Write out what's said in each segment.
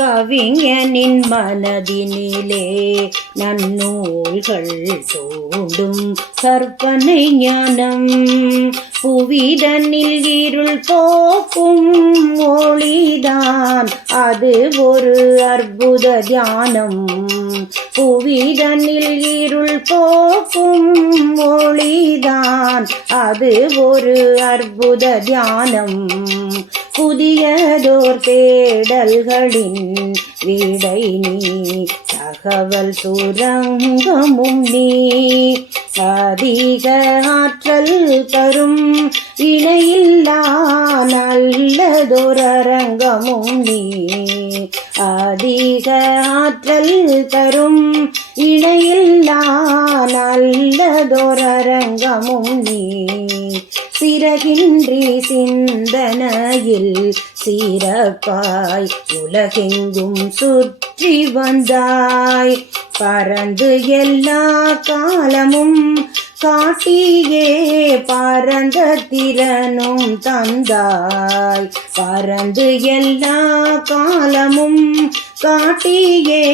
கவிஞனின் மனதினிலே நன்னூல்கள் தோண்டும் கற்பனை ஞானம். புவிதனில் இருள் போக்கும் ஒளிதான் அது ஒரு அற்புத தியானம். புவிதனில் இருள் போக்கும் ஒளிதான் அது ஒரு அற்புத தியானம். புதியதோர் தேடல்களின் விடை நீ, தகவல் சுரங்கமும் நீ. அதிக ஆற்றல் தரும் இணையில்லா நல்லதொரு அரங்கமும் நீ. அதிக ஆற்றல் தரும் இணையில்லா நல்லதொரு அரங்கமும் நீ. சிறகின்றி சிந்தனையில் சிறப்பாய் உலகெங்கும் சுற்றி வந்தாய். பறந்து எல்லா காலமும் காட்டியே பரந்த திறனும் தந்தாய். பறந்து எல்லா காலமும் காட்டியே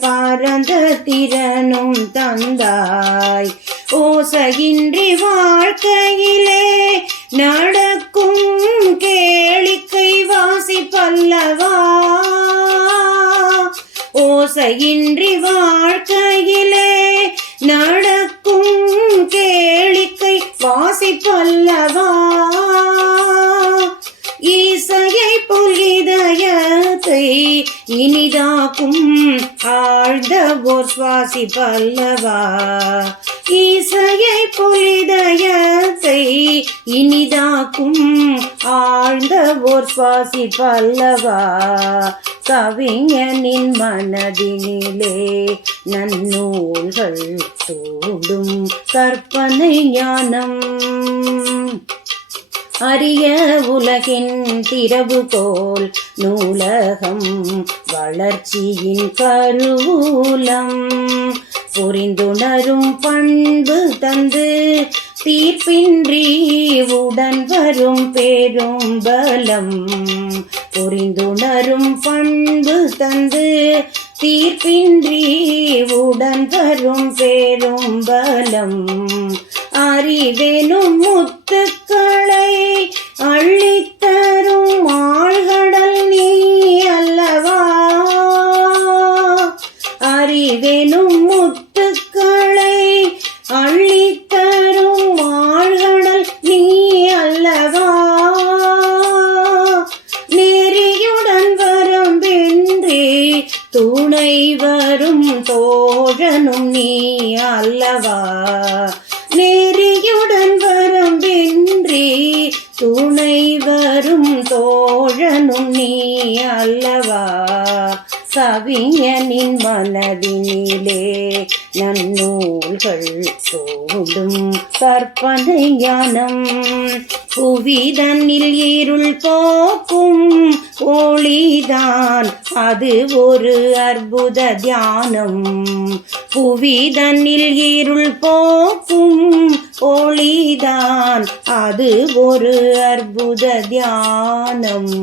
பரந்த திறனும் தந்தாய். ஓசையின்றி வாழ்க்கையிலே நடக்கும் கேளிக்கை வாசிப்பல்லவா. ஓசையின்றி வாழ்க்கையிலே நடக்கும் கேளிக்கை வாசிப்பல்லவா. இசையை போல் இதயத்தை இனிதாக்கும் ஆழ்ந்த ஓர் சுவாசிப்பல்லவா. இசையை போல் இதயத்தை இனிதாக்கும் ஆழ்ந்த ஓர் சுவாசிப்பல்லவா. கவிஞனின் மனதினிலே நன்னூல்கள் தோடும் கற்பனை ஞானம். அரிய உலகின் திறவுகோல் நூலகம் வளர்ச்சியின் கருவூலம். புரிந்துணரும் பண்பு தந்து தீர்ப்பின்றி உடன் வரும் பெரும் பலம். புரிந்துணரும் பண்பு தந்து தீர்ப்பின்றி உடன் வரும் பெரும் பலம். அறிவெனும் முத்துக்களை அள்ளித்தரும் ஆழ்கடல் நீ அல்லவா. அறிவெனும் முத்துக்களை அள்ளித்தரும் ஆழ்கடல் நீ அல்லவா. நெறியுடன் வரம்பின்றி துணை வரும் தோழனும் நீ அல்லவா. நெறியுடன் வரம்பின்றி துணை வரும் தோழனும் நீ அல்லவா. கவிஞனின் மனதினிலே நன்னூல்கள் தோடும் கற்பனை ஞானம். புவிதனில் இருள் போக்கும் ஒளிதான் அது ஒரு அற்புத தியானம். புவிதனில் இருள் போக்கும் ஒளிதான் அது ஒரு அற்புத தியானம்.